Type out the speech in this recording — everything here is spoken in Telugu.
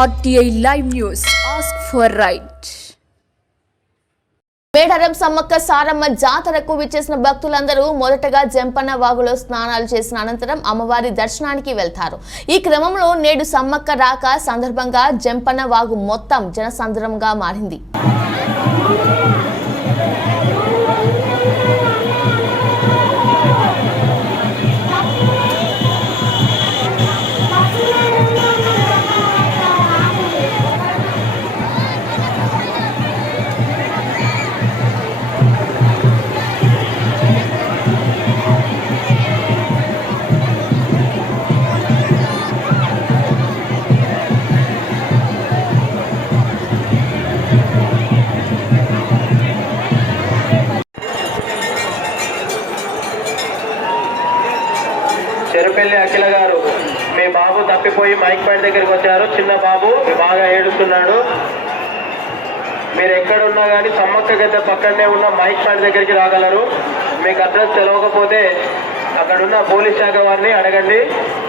RTI Live News. Ask for right. Medaram Sammakka సారమ్మ జాతరకు విచ్చేసిన భక్తులందరూ మొదటగా జంపన్న వాగులో స్నానాలు చేసిన అనంతరం అమ్మవారి దర్శనానికి వెళ్తారు. ఈ క్రమంలో నేడు సమ్మక్క రాక సందర్భంగా జంపన్న వాగు మొత్తం జనసంద్రంగా మారింది. చెరుపెల్లి అఖిల గారు, మీ బాబు తప్పిపోయి మైక్ పాయింట్ దగ్గరికి వచ్చారు. చిన్న బాబు బాగా ఏడుస్తున్నాడు. మీరు ఎక్కడున్నా కానీ సమ్మక్క గద్దె పక్కనే ఉన్న మైక్ పాయింట్ దగ్గరికి రాగలరు. మీకు అడ్రస్ తెలవకపోతే అక్కడున్న పోలీస్ శాఖ వారిని అడగండి.